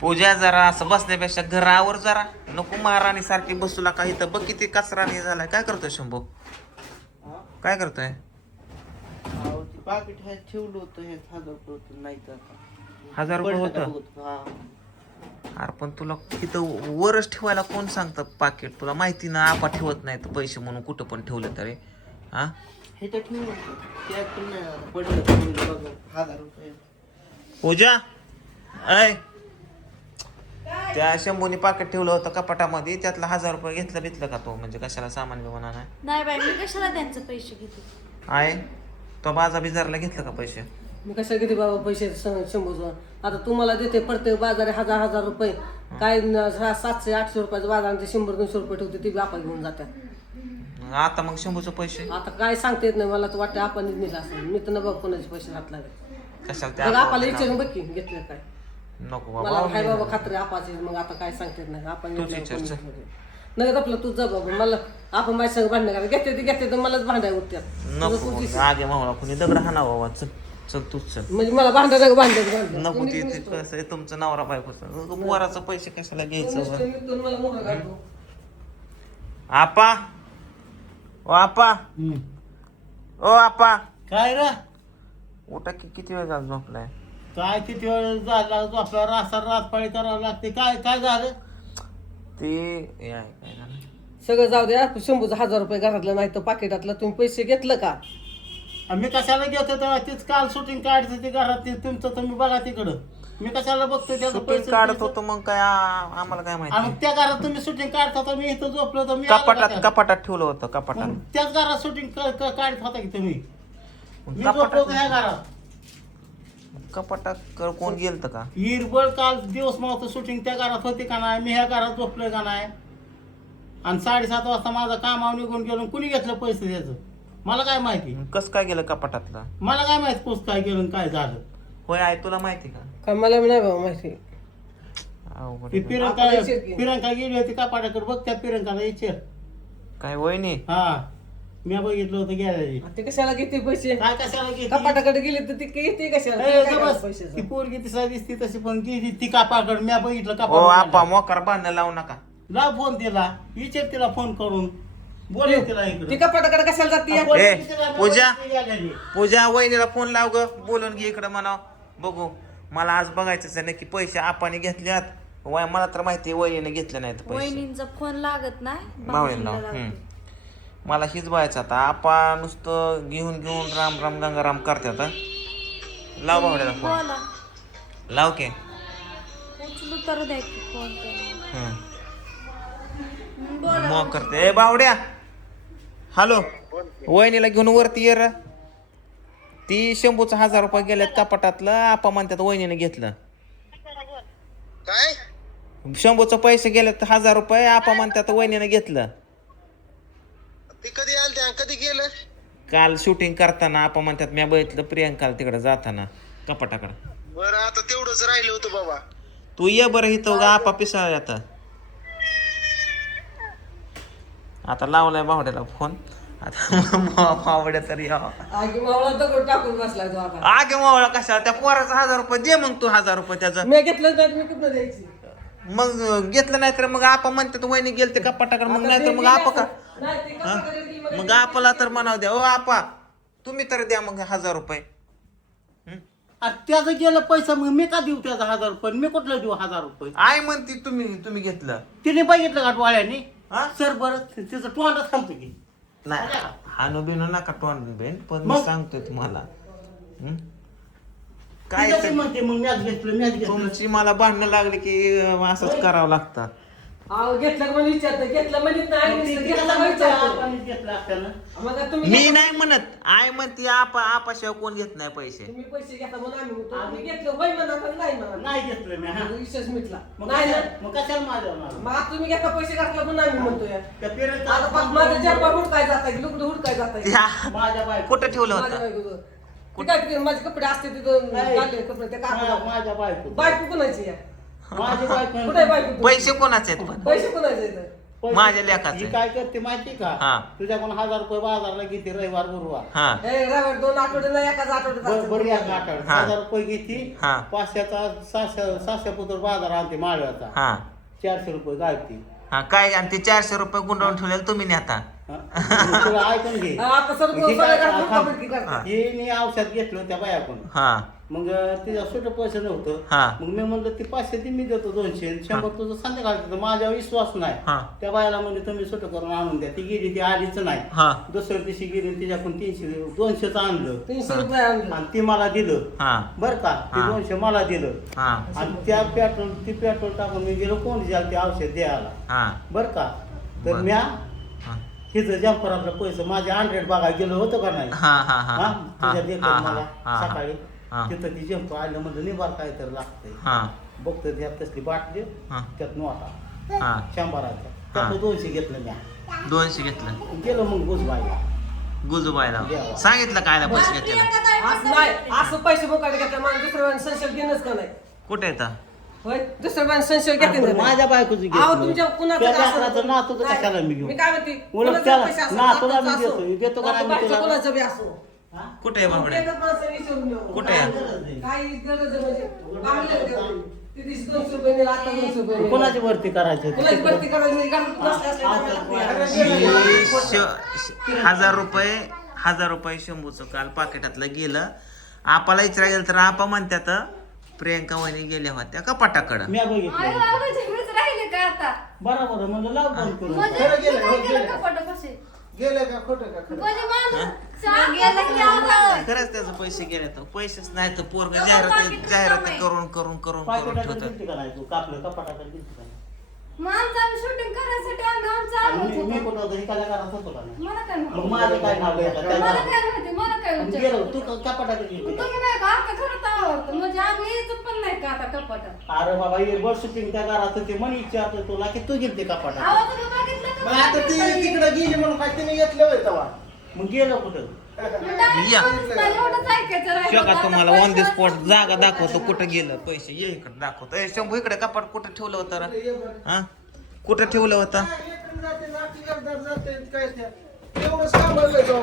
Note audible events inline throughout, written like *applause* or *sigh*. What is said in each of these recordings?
पूजा जरा असं बसण्यापेक्षा घरावर जरा. नको महाराणी सारखी बसूला काही तर बघ किती कचरा नाही झालाय काय करतोय शंभू? काय करतोय? पाकिट ठेवलं होतं हे हजार रुपये होतं? नाही तर हजार रुपये होतं अरे पण तुला तिथं वरच ठेवायला कोण सांगतं पाकिट? तुला माहिती ना आपा ठेवत नाही तर पैसे म्हणून कुठं पण ठेवलं तरी. हा? हे तर. ते पण नाही. पडलं बघा. हजार रुपये. पूजा ऐ त्या शंभूने पाकिट ठेवलं होतं कपाटामध्ये त्यातलं हजार रुपये घेतलं बितलं का तो? म्हणजे कशाला सामान बिमान नाही नाही बाई मी कशाला त्यांचे पैसे घेते? आहे तो बाजा बिजारला घेतलं का पैसे? मी कशा किती बाबा पैसे स- शंभूचं? आता तुम्हाला देते पडते बाजारे हजार हजार रुपये. काय न- सा- सातशे आठशे रुपयाचं बाजार आणि ते शंभर दोनशे रुपये ठेवते ते बी आपण घेऊन जातात आता मग शंभूचे पैसे? आता काय सांगता येत नाही मला तर वाटतं आपण नेलं असेल. मी तर न बघ कोणाचे पैसे घातला कशाला बघ त्या आपल्याला विचारून बघ की घेतलं काय. नको मला बाबा हाय बाबा खात्री आपाचे मग आता काय सांगता येत नाही. आपण तूच विचार, चल. नाही. आपलं तू जा बाबा मला आपण माझ्या संग भांडण करा घेते ते घेते तर मलाच भांडाय उठतात. तुझं नको तूच मग. आगे मावळा कुणी दगड हाना बाबा चल चल तूच चल. म्हणजे मला नका भांडण भांडण नको. ते ते कसं आहे तुमचं नवरा बायकोचं पोराचं पैसे कशाला घ्यायचं बरं? मला आपा! ओ आपा हम्म. ओ आपा काय रे? उठा की किती वेळ झाला झोपलाय? काय किती वेळ झाला? आपला रासा रात पाळी करावं लागते. काय काय झालं? ते हे आहे, काय झालं? सगळं जाऊ द्या. शंभूचं हजार रुपये घरातलं नाही तर पाकिटातलं. तुम्ही पैसे घेतलं का? मी कशाला घेतो तेव्हा? तीच काल शूटिंग काढायचं ते घरात ते तुमचं तुम्ही बघा तिकडं. मी कशाला बघतो त्याचं शूटिंग पैसे काढत? होतो मग काय आ- आम्हाला काय आणि माहिती? मग त्या घरात तुम्ही शूटिंग काढता तर मी इथं झोपलो तर मी आलो कपाटात? कपाटात ठेवलं होतं कपाटात. मग त्याच घरात शूटिंग काढत होता की तुम्ही? मग मी झोपलो का ह्या कपाटात घरात. कपाटात क- कोण गेलत का? हिरबळ काल दिवस मावतं शूटिंग त्या घरात होते का नाही? मी ह्या घरात झोपलोय का नाही? आणि साडेसात वाजता माझं कामावर निघून गेलो कुणी घेतलं पैसे त्याचं? मला काय माहिती? कस काय गेलं कपाटातलं? मला काय माहिती पोस्ट काय गेलं आणि काय झालं? होय आहे तुला माहिती का? मला नाही बाबा माहिती. अवघड ती आहे. पिरंका आपण विचार की. पिरंका गेली होती कपाटाकडे बघ त्या पिरंकाला विचार. काय वहिनी? हा. मी बघितलं होतं गेल्या ते कशाला घेते पैसे? काय कशाला घेतली? कपाटाकडे गेले तर ते घेते कशाला? ए, तिला काय गं करायचं बस. ती पैशाचं? पोरगी तिसा दिसती तशी पण गेली ती कापाकडे मी बघितलं ओ कापा आपा मोकार बांधणं लावू नका. लाव फोन तिला. विचार तिला फोन करून. बोलव तिला ती इकडे कपाटाकडे कशाला जाते? ए, पूजा. पूजा वहिनीला फोन लाव ग. बोलून घे इकडं म्हणा बघू मला आज बघायचंच आहे नक्की पैसे आपाने घेतल्यात वय मला तर माहिती आहे वहिनीने घेतले नाहीत पैसे वहिनींचा फोन लागत नाही भावनेला भाऊजींना हम्म. लागतो. मला हीच बघायचं आता आपा नुसतं घेऊन घेऊन राम राम गंगाराम करतात हं. लाव भावड्याला फोन बोला लाव के उचलू तर द्या की फोन त्यांना. हम्म. बोला मग करते ए बावड्या हॅलो वहिनीला घेऊन वरती ये र. ती शंभूचा हजार रुपये गेल्यात कपाटातलं आपा म्हणतात वहिनीने घेतलं. काय? शंभूचं पैसे गेल्यात हजार रुपये आपा म्हणतात वहिनीने घेतलं. ते कधी आलं त्या कधी गेलं? काल शूटिंग करताना आपा म्हणतात मी बघितलं प्रियंकाला तिकडे जाताना कपाटाकडे. बरं आता तेवढंच राहिलं होतं बाबा. तू ये बरं इथं गा आपा पिसाळ आता आता लावलाय बावड्याला फोन. आता बावड्या तर आगी मावळा दगड टाकून बसलाय तो आता? आगे मावळा कशा त्या पोराचा हजार रुपये दे मग तू हजार रुपये त्याचं. मी घेतलं नाही तर मी कुठं द्यायची? मग घेतलं नाही तर मग आपा म्हणते तर वहिनी गेलते कपाटाकडे मग नाही तर मग आपा का? नाही ते कपाटाकडे गेली मग मग आपला तर म्हणाव द्या. ओ आपा तुम्ही तर द्या मग हजार रुपये. हं? त्याचं गेलं पैसा मग मी का देऊ त्याचा हजार रुपये? मी कुठला देऊ हजार रुपये? आई म्हणते तुम्ही तुम्ही घेतलं. तिने बघितलं का डोळ्याने? हा? सर बरं तिचं तोंड थांबतो की. नाही हानू बिनू नका टोन बेन पण मी मग? सांगतोय तुम्हाला. हं? काय म्हणते मग मॅच घेतलं मॅच घेतलं. तुमची मला भांडणं लागली की अं, असंच करावं लागतं. अहो घेतलं म्हणून विचारतं. घेतलं म्हणत नाही मग ते नुसतं तिला घेतलं म्हणते, विचारतं? आपणच घेतलं आपल्याला मग आता तुम्ही मी नाही म्हणत. आई म्हणते आपा आपाशिवाय कोण घेत नाही पैसे. तुम्ही पैसे घेता म्हणून आम्ही म्हणतो. तुम्ही घेतलं होय म्हणा तर नाही म्हणा. नाही घेतलं मी हा. विशेष मिटला. मग नाही ना? मग कशाला माझ्या होणार? मग आता तुम्ही घेता पैसे घातला म्हणून आम्ही म्हणतोय आता पाच माझं हुडकाय जाता की हुडकाय माझ्या बायको कुठं ठेवलं होतं? माझे कपडे असते तिथं. घातलेले कपडे ते माझ्या बायको बायको कोणाची आहे? माझी बायको कुठे बायको? पैसे कोणाचे आहेत पण? पैसे कोणाचे आहेत? पैसे- माझ्या लेकाचं ही आहे. काय करते माहिती हा. का? तुझ्याकडून हजार रुपये बाजारला घेते रविवार गुरुवार. हा. रविवार दोन आठवडे नाही एकाच आठवड्यात बर- असतं. हा. हजार रुपये घेते. हा. पाचशेचा सहाशे सहाशे पुत्र बाजार आणते माळव्याचा. हा. चारशे रुपये गाळते हा काय आणि ते चारशे रुपये गुंडवून ठेवलेलं तुम्ही नेता. हा? तुला ऐकून घे. हा, आता सर्व हे काय- करतात. हे. मी औषध घेतलं त्या बायाकडून हा. मग तिच्या सुट पैसे नव्हतं. हा. मग मी म्हणलं ते पाचशे ती मी देतो दोनशे. आणि शंभर तुझं संध्याकाळ देतो. माझ्यावर विश्वास हा. नाही त्या बायाला म्हणजे तुम्ही सुट करून आणून द्या. ती गेली ती आलीच नाही. हा. दुसऱ्या दिवशी गेली आणि तिच्याकडून तीनशे दोनशेच आणलं. तीनशे रुपये आणले. आणि ती मला दिलं. हा. बर का? ते हा. दोनशे मला दिलं. हा. आणि त्या पेट्रोल ती पेट्रोल टाकून मी गेलो कोण द्याल ते औषध द्यायला हा. बर का? तर बर. म्या हा. तिथं जम्परातलं पैसे माझे हंड्रेड बघायला गेलो होतो का नाही? हा हा हा. हा? हा हा हा. सकाळी. हा. तिथं ती जंप आलं म्हणलं निभार काय तर लागतंय हा बघतो त्यात तसली बाटली हा. त्यात नोटा हा शंभराच्या त्यात दोनशे घेतलं म्या दोनशे घेतलं गेलो मग गुजबाईला गुजूबाईला. सांगितलं कायला पैसे घेतलेला असं नाही असं पैसे बोकायला घेतलं मला दुसऱ्या वेळेला संशय घेणंच का नाही कुठे येतं होय दुसऱ्या वेळेला संशय घेते आपण ना नाही. माझ्या बायकोचं अहो घेतलं. तुमच्या कुणाचं त्या काय असं- लेकराचं नातूचं नाही. कशाला मी घेऊ मी काय म्हणते उलट कुणाचं त्याला- पैसे असो, नातूला मी नातूचं देतो. असो, देतो का नाही मी बाकीच्या तुला? कुणाचं बी असो कुठे आहे बाबडे. कुठे आहे? आहे? म्हणजे. कोणाची भरती करायची कुणाची हजार रुपये हजार रुपये शंभूचं काल पाकिटातलं गेलं. आपाला विचारा गेलं तर आपा म्हणतात प्रियंका वहिनी गेल्या होत्या कपाटाकडं मी बघितलं. का आता? बरोबर म्हणलं लाव गेलं, का? खोटं का? खरं म्हणजे. खरंच त्याचे पैसे गेले तर. पैसेच नाही तर पोरग जाहिरात जाहिरात करून करून करून करून पाकिटाकडे ठेवतात. कापलं शूटिंग करायसाठी आम्ही आमचं मी मी होतो. कुठं होतो हे कलाकारात होतो का नाही? मला काय मग माहिती? माझं काय नाव लिहायचं त्या मला नावात? काय माहिती? मला काय आणि विचारलं? गेलो तू क- कपाटाकडे गेली का? तुम्ही नाही का आता खरंच आवडतं. म्हणजे आम्ही यायचं पण नाही का आता कपाटात अरे बाबा हे बस शूटिंग त्या घरात ते म्हणे विचारतो तुला की तू गेलते कपाटात आवाज तुम्ही बघितलं का? मग आता ती तिकडे गेली म्हणून काय तिने घेतलं होय तेव्हा मग गेलो कुठं मग direct या. माणूस नाही, एवढंच ऐकायचं राहिलं. शोका आता तुम्हाला ऑन द पैसे स्पॉट. जागा दाखवतो कुठं गेलं पैसे ये इकडे दाखवतो ए, शंभू इकडे कपाट कुठं ठेवलं होतं रे? हा कुठं ठेवलं होतं काय जाते, घरदार जाते, काय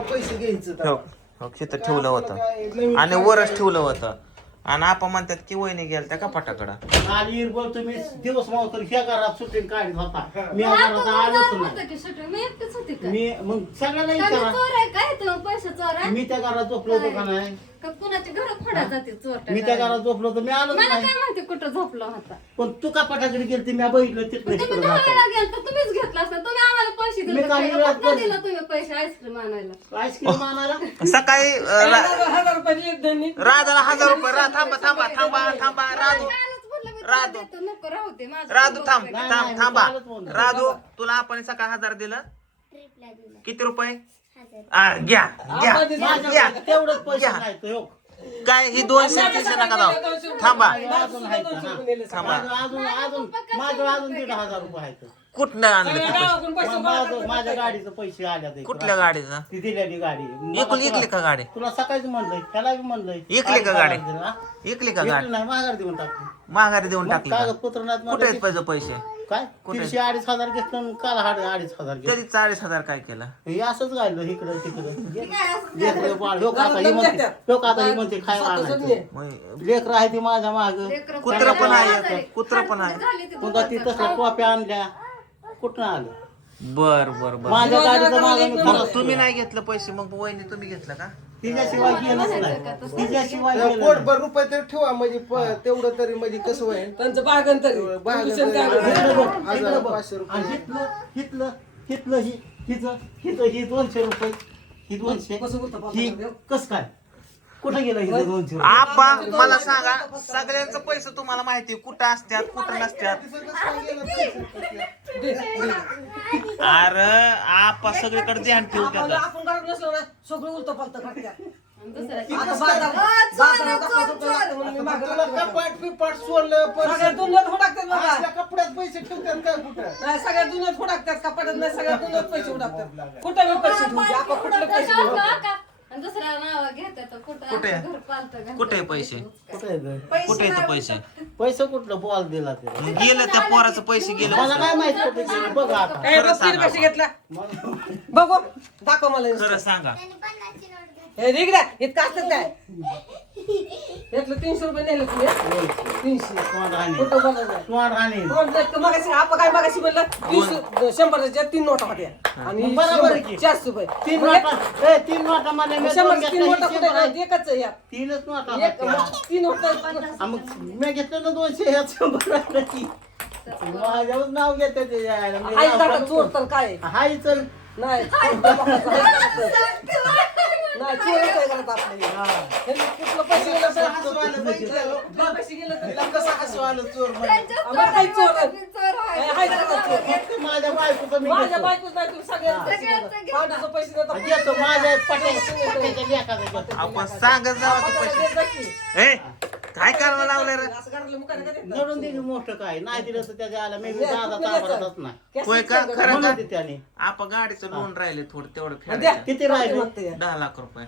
पैसे घ्यायचं हो तेव्हा. हो, तिथं ठेवलं होतं आणि वरच? ठेवलं होतं आणि आपण म्हणतात की वहिनी गेल त्या कपाटाकडं आणि इरबल तुम्ही दिवस मावतर ह्या घरात शूटिंग काढत होता. मी या घरात आलोच नाही. की? मी एकटीच होती का? मी मग सगळ्याला काय मी विचारा. चोर आहे काय तो? पैसे चोर आहे? मी त्या घरात झोपलो होतो का नाही? का कुणाची घर फोडा जाते चोर मी त्या घरात झोपलो होतो मी आलोच मला नाही. काय माहिती कुठं झोपला होता. पण तू कपाटाकडे गेलती मी बघितलं तिकडे तुम्ही गेल तर तुम्हीच घेतला असता. तुम्ही आम्हाला पैसे मी दिले काही का? वेळा कुठनं पण- दिलं तुम्ही पैसे आईस्क्रीम आणायला? आईस्क्रीम आणायला? *laughs* सकाळी अं, रा- हजार एक राधाला हजार रुपये रा थांबा थांबा थांबा थांबा राधू. कालच बोललं मी राधू. तुला देतो, नको राहू दे माझं राधू नको. थांब थांब. थांबा. राधू तुला आपण सकाळ हजार दिलं. किती रुपये? आ, घ्या घ्या घ्या तेवढंच पैसे घ्या. नाही तो ह्यो. काय ही दोनशे तीनशे नका जाऊ थांबा अजून आहेत का? हा. थांबा माझं अजून अजून माझं अजून दीड हजार रुपये आहेत कुठनं आणलं ते पैसे? माझं माझ्या गाडीचं पैसे आल्या ते. कुठल्या गाडीचं ती दिलेली गाडी इकली इकली का गाडी तुला सकाळीच म्हणलंय त्याला बी म्हणलंय इकली का गाडी? हा? इकली का इकली गाडी नाही माघार देऊन टाकली माघारी देऊन मग टाकली का? कागदपत्र नाहीत कुठे. आहेत पैसे पैसे काय? तीनशे अडीच हजार घेतलं आणि काल हाड अडीच हजार घेतलं. तरी चाळीस हजार काय केलं? हे असंच गायलं इकडं तिकडं. काय असं लेकरं बाळ ह्यो का आता ही म्हणते ह्यो का आता ही म्हणते खायला आणायचं. मग लेकरं आहे ती माझ्या माग. कुत्रं पण आहे. कुत्रं पण आहे. पुन्हा ती तसल्या कॉप्या आणल्या. कुठं आलं? बर बर बर. माझ्या गाडीचं मागं मी मग खरंच तुम्ही नाही घेतलं पैसे मग वहिनी तुम्ही घेतलं का? तिच्याशिवाय गेलंच नाही. तिच्याशिवाय गेलं पोटभर रुपये तरी ठेवा म्हणजे प- तेवढं तरी म्हणजे कसं होईल? त्यांचं बागन तरी. बागन नाही. हजार. पाचशे रुपये. आणि हितलं हितलं हितलं ही हिचं हिचं ही दोनशे रुपये. ही दोनशे. कसं बोलता ही कस काय? कुठं गेलं दोनशे रुपये? आपा मला सांगा सगळ्यांचं पैसे तुम्हाला माहिती कुठं असतात कुठं नसतात अरे आपा सगळीकडे ध्यान आपण ठेवतात आपण करत नसलो ना सगळं उलट पालत तुला. कपाट पिपाट सोडलं सगळ्या पर्स दुनियात हुडाकतात बघा असल्या कपड्यात पैसे ठेवतात काय कुठं नाही सगळ्या दुनियात हुडाकतात कपाटात नाही सगळ्या दुनियात पैसे हुडाकतात कुठं बी पैसे ठेवू आपण कुठले पैसे ठेवू? आणि दुसऱ्या नाव घेतात तर कुठं कुठे? आपलं घर पालतं घालतात. कुठे पैसे? कुठं आहे गं? कुठे येतं पैसे? पैसे कुठलं? बॉल दिला ते. गेलं त्या पोराचं पैसे गेलं. मला काय माहीत कुठे गेले बघा आता. घेतला. बघू दाखव मला खरं सांगा. इतकं काय यातलं तीनशे रुपये नेले तुम्ही हं? तीनशे. कुठं बोलायचं मगाशी आपण काय मगाशी म्हणलं तीनशे शंभरच्या तीन नोटा होत्या. आणि मग बरोबर आहे की. शंभर- चारशे रुपये. तीन म्हणजे नोटा ए, तीन नोटा मध्ये मी दोन शंभरच्या तीन घेतल्या, नोटा ही कुठे शंभर आहे. नाही, एकच आहे या तीनच नोटा एक होत्या. तीन नोटा हा, मग मी घेतलं ना दोनशे ह्यात शंभर आलं की. माझ्यावर नाव घेते ते यायला. मी आई नाव दादा काढून- चोर तर काय आहे? हाय चल नाही *laughs* हे. कुठलं पैसे गेलं तर कुठलं पैसे गेलं तर तिला कसं हसू आलं. चोर म्हणून? फक्त माझ्या बायकोचं मी माझ्या घेतो. बायकोच नाही तुम्ही पैसे देता. पैसे. घेतो माझ्या पट्या पट्याच्या लेकाचं घेतो. आपण सांगत जावा ते पटाला पैसे. देत जा की. ए काय करायला लावलंय रे? नडून दिली मोठं काय नाही दिलं तर त्याच्या आला मी बी दादा ताबडतोच नाही कॅसेट होय का? सांगा. खरं म्हणून का? ते त्याने आपण गाडीचं लोन राहिले थोडं तेवढं. फेडायचं किती राहिले. दहा लाख रुपये.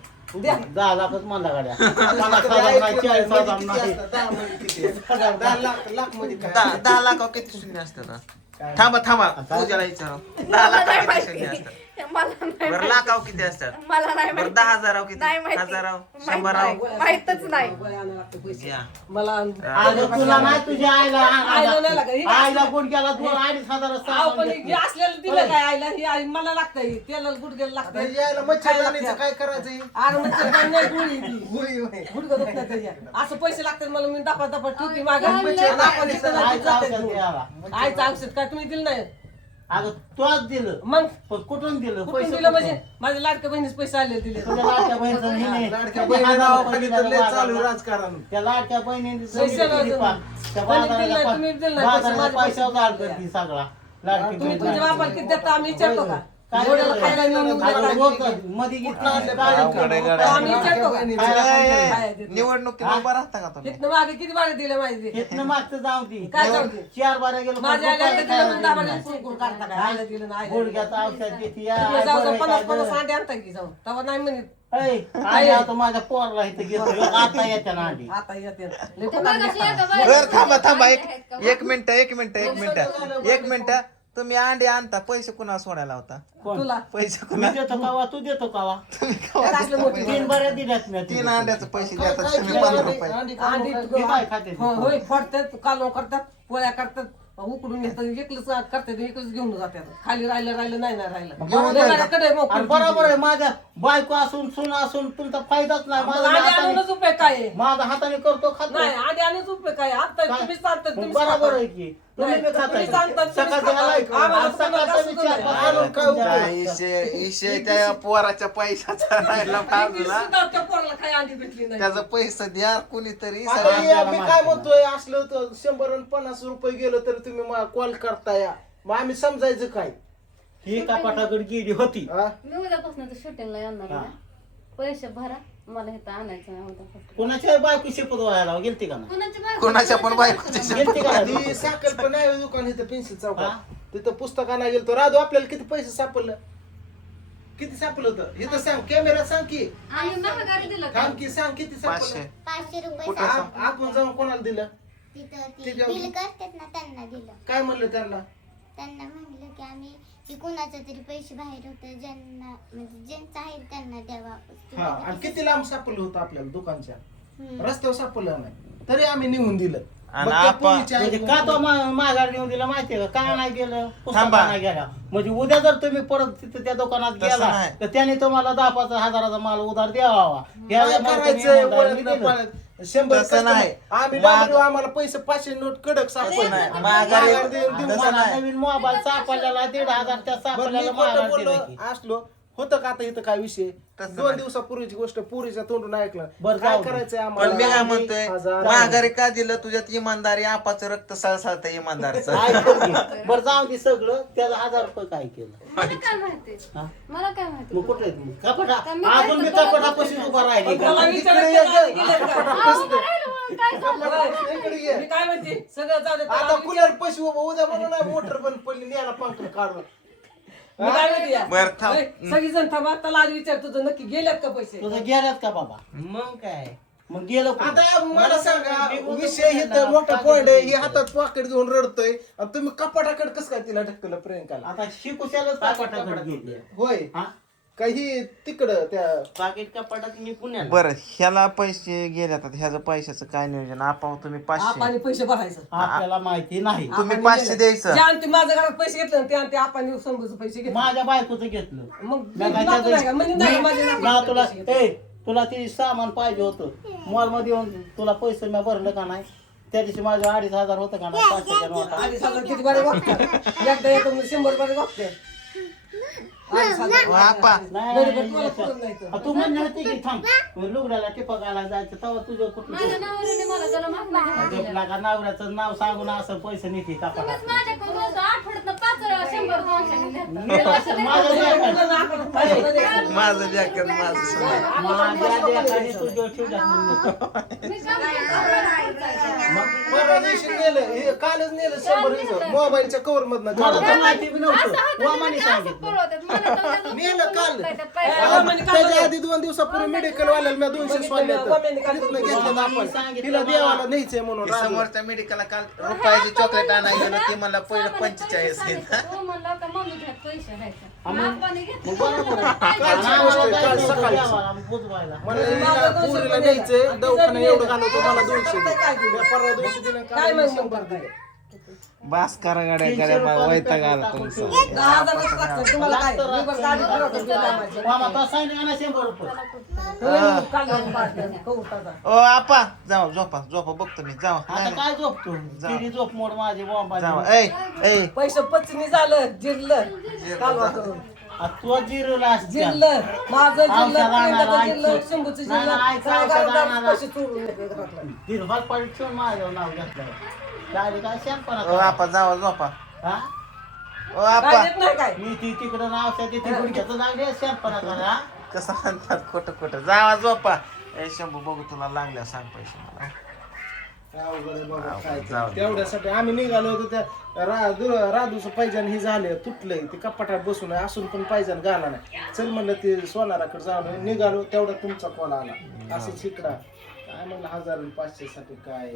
दहा लाखच म्हणला गाड्या *laughs* पन्नास हजार नाही चाळीस हजार किती नाही असतात? दहा? *laughs* दहा लाख लाख दहा दहा किती शून्य असतात थांबा थांबा पूजाला विचारा दहा लाखावर किती शून्य असतात *laughs* मला नाही बरं लाखावर किती असतात मला नाही बरं माहिती. दहा हजारावर किती माहिती. माहीत नाही. माहितच नाही. घ्या मला अगं तुला नाही तुझ्या आईला आईला नाही लागत. ही आईला गुडघ्याला दोन अडीच हजार अहो, पण हे असलेलं दिलं काय आईला ही आई मला लागतंय त्याला गुडघ्याला आता लागतंय यायला मच्छर आणायचं काय करायचं? अरे मग ते काय नाही गोळी ती. होय, होय. गुडघं दुखत नाही त्याच्या. असं पैसे लागतात मला मी दापा दापा ठेवते मागे जाते. आईचं औषध काय तुम्ही दिलं नाही अगं तूच दिलं. मग? पण कुठून दिलं? कुठून पैसे दिलं म्हणजे? माझ्या लाडक्या बहिणीच पैसे आले दिले तुझ्या लाडक्या बहिणीचं लाडक्या बहिणी नावाखाली तर लय रुपये चालू. राजकारण. त्या लाडक्या बहिणीने पैसे दिली. त्या कोणी दिलं नाही, पा- तुम्ही दिलं नाही, पैसे बाजाराला माझे पैशावर पैसे. करते सगळा. लाडकी तुम्ही बहीण. तुमच्या बापाला किती देता आम्ही विचारतो का? काय एवढ्याला दिलं? खायला नेऊन देता आता आम्ही. रोजमध्ये घेतला अवघड आहे गाड्या. आम्ही विचारतो का? ए, काय ए, देत? निवडणुकीत उभा राहता का तुम्ही? इथनं मागे किती बारे दिले माहिती? इथनं मागचं जाऊ दे. काय जाऊ दे? चार गेलो माझ्या तर बारे कुरकुर काढता काय? आईला दिलं नाही आईला दिलं. गुडघ्याचं औषध देते या, जाऊ पन्नास पन्नास आणता की तेव्हा नाही म्हणत ऐ, आई आता माझ्या पोरला इथं घेतो. *laughs* आता येते ना अंडी आता येते. लय पगार घेता. बर थांबा थांबा एक एक मिनिट एक मिनिट एक मिनिट. एक मिनिट. तुम्ही अंडे आणता पैसे कुणा सोडायला होता कोण? तुला. पैसे मी कुणा देतो कावा? तू देतो कावा? मोठी तीन बऱ्या दिल्यात तीन अंड्याचं पैसे देतात तुम्ही पंधरा रुपये. अंडी अंडी होय फोडतात कालवण करतात पोळ्या करतात. उकडून घेतात एकलंच करतात एकलंच घेऊन जातात खाली राहिलं राहिलं नाही नाही राहिलं आणि बरोबर आहे माझ्या बायको असून सून असून तुमचा फायदाच नाही माझा आधी हाताने आणूनच उपयोग काय आहे? माझा हाताने करतो खातो नाही आधी आणूच उपयोग काय आता काय? तुम्हीच सांगता मग बरोबर. आहे की तुम्ही नाही, बी खाताय तुम्ही सांगता, तुम्हीच सकाळच्या खाता. आलाय आम्हाला आणि तुम्हाला सकाळचा कसं विचार नाही. आणून काय उपयोग? इशे इशे त्या पोराच्या पैशाचा राहिला तुम्हीच बाजूला सुद्धा त्या पोराला काही अंडी भेटली नाही. त्याचा पैसा द्या कुणीतरी आता हे मी काय म्हणतोय असलं तर शंभर आणि पन्नास रुपये गेलं तर तुम्ही मला कॉल करताय मग आम्ही समजायचं काय? ही कपाटाकडे गेली होती. हा? मी उद्यापासून तर शूटिंगला येणार हा. पैसे भरा मला इथं आणायचं आहे उद्यापासून कोणाच्या बायको शिपत व्हायला गेलती का ना कुणाची बायको? कोणाच्या पण बायकोच्या गेलती का ती ना साखर पण आहे दुकान इथं पेन्सिल हा? चौकात तिथं पुस्तकाला गेलतो. राधू आपल्याला किती पैसे सापडलं? किती सापडलं होतं? इथं सांग कॅमेरा सांग की. आम्ही महागारी दिलं का? थांब की सांग किती पाचशे. सापडलं पाचशे रुपये कुठं आपण जाऊन कोणाला दिलं? तिथं ते ती जाऊ बिल दे. करतात ना त्यांना दिलं. काय म्हणलं त्यांना? त्यांना म्हणलं की आम्ही की कुणाचे तरी पैसे बाहेर होते ज्यांना म्हणजे ज्यांचं आहे त्यांना द्या वापस हा आणि किती लांब सापडलं होतं आपल्याला दुकानच्या? हम्म. रस्त्यावर सापडलं नाही तरी आम्ही निघून दिलं आणि मग त्या आपण- पोरीच्या म्हणजे आई- का तो मा- माघार नेऊन दिला माहितीये का का नाही गेलं. नाही गेला म्हणजे उद्या जर तुम्ही परत तिथं त्या दुकानात तसं गेला नाही. तर त्याने तुम्हाला दहा पाच हजाराचा माल उधार द्यावा काय करायचंय. शंभर तसं नाही. customer. आम्ही माग- आम्हाला पैसे पाचशे नोट कडक सापडले नाही. माघार माघारी- देऊन देऊन तसं नाही. नवीन मोबाईल सापडलेला दीड हजार त्या बरं, मी सापडलेला खोटं माघार बोललो दिलं की. असलो होतं का आता इथं काय विषय? तसं दोन नाही. दिवसापूर्वीची गोष्ट पुरीच्या तोंडून ऐकलं. बरं, काय जाऊ दे. करायचंय पण आम्हाला? मी काय म्हणतोय माघारी का दिलं? तुझ्यात इमानदारी आपाचं रक्त सळसळतं इमानदारचं. *laughs* ऐकून घे. *laughs* बरं जाऊ दे सगळं. त्याला हजार रुपये काय केलं? मला काय माहिती? हा? मला काय माहिती? मग कुठे कपडा आता मी अजून मी कपडापाशी उभा राहिली. का? मला विचारायचं इकडे ये, आधी गेलेत का? काय झालं? इकडे ये. मी काय म्हणते? सगळं जाऊ दे आता कुलर पैसे उभं उद्या म्हणून मोटर बंद पडली न्यायला पंख काढून मी काय म्हणते या? बरं, थांब. होय, सगळीजण थांबा त्याला आज विचारतो तर नक्की गेल्यात का पैसे? तुझं गेल्यात का बाबा? मग काय? मग गेलं? आता मला सांगा विषय हे तर मोठा पॉइंट आहे ही हातात पॉकेट घेऊन रडतोय. आणि तुम्ही कपाटाकडे कसं काय तिला ढकललं प्रियंकाला? आता शिकुशालाच कपाटाकडे होय. हा? काही तिकडं त्या पाकिट कपाटात मी पुण्याला? बरं ह्याला पैसे गेले आता ह्याचं पैशाचं काय नियोजन? आपण तुम्ही पाचशे. आपण पैसे भरायचं. आपल्याला माहिती नाही. तुम्ही पाचशे. द्यायचं. जे आणते माझ्या घरात पैसे घेतले ना, ते आणते आपण शंभरचे पैसे घेतले. माझ्या बायकोचं घेतलं. मग मी काय नातू नाही का? म्हणजे नाही, मी- माझे नातू ना तुला पैसे घेतले. ए तुला ते सामान पाहिजे होतं. मॉलमध्ये येऊन तुला पैसे मी भरलं का नाही? त्या दिवशी माझे अडीच हजार होतं का नाही? पाचशेच्या नोटा अडीच हजार किती बरे वागतात एकदा येतो म्हणजे शंभर बरे. ओ, आपा तू म्हणली होती की थांब. लुगड्याला टिपा घालायला जायचं तेव्हा तुझं कुठलं का नवऱ्याचं नाव सांगून असं पैसे नेते दोनशे माझं जॅकेट माझं सगळं. माझ्या लेकाने तुझ्या ठेवल्या. मग नेलं हे कालच नेलं शंभर मोबाईलच्या कव्हर मधनं मला माहिती बी नव्हतं. वामाने म्हणजे सांगितलं. नेलं काल. त्याच्या आधी दोन दिवसापूर्वी मेडिकल वाल्याला मी दोनशे सोडले घेतलं ना आपण तिला देवाला न्यायचंय म्हणून. समोरच्या मेडिकलला काल रुपयाची चॉकलेट आणायला गेलो ते मला पहिलं पंचेचाळीस आपण घेतले. काल. देवाला, बुधवायला. मला पोरीला न्यायचंय दवाखाना एवढं घालवतो मला दोनशे परवा दिवशी काय काल मग शंभर दिले बास करा गाड्या गाड्या रुपयाला वैताग आला तुमचा. दहा? तुम्हाला काय? मी गाडी फिरवतो. मामा तो सांगितलं ना शंभर रुपये. मग. ओ आपा जावा झोपा झोपा बघतो मी. जावा. आता नाही, काय झोपतो? जा. तिने झोप मोड माझी बॉम्बा जावा. ऐ ऐ. पैसे पचनी झालं जिरलं. काल तो जिरला माझं आणायला. शंभूचं नाही, नाही, काय आणायला. पैसे चोरून घरातलं. पाडीत नाव घेतलं. काय काय? आपा जावा झोपा. हा? ओ काय आपा देत नाही काय? मी ती तिकडं नाव तिथे गुडघ्याचं लागले शहाणपणा करा? कसं म्हणतात खोटं खोटं. जावा झोपा. ए शंभू बघू तुला लागल्या सांग पैसे मला. तेवढ्यासाठी आम्ही निघालो होतो त्या राजू राजूचं पैजान ही झाले तुटलंय. ते कपाटात बसून असून पण पैजान घाला नाही. चल म्हणलं ते सोनाराकडे जाऊन निघालो तेवढा तुमचा कॉल आला. असं शिकडा काय म्हणलं हजार पाचशे साठी काय?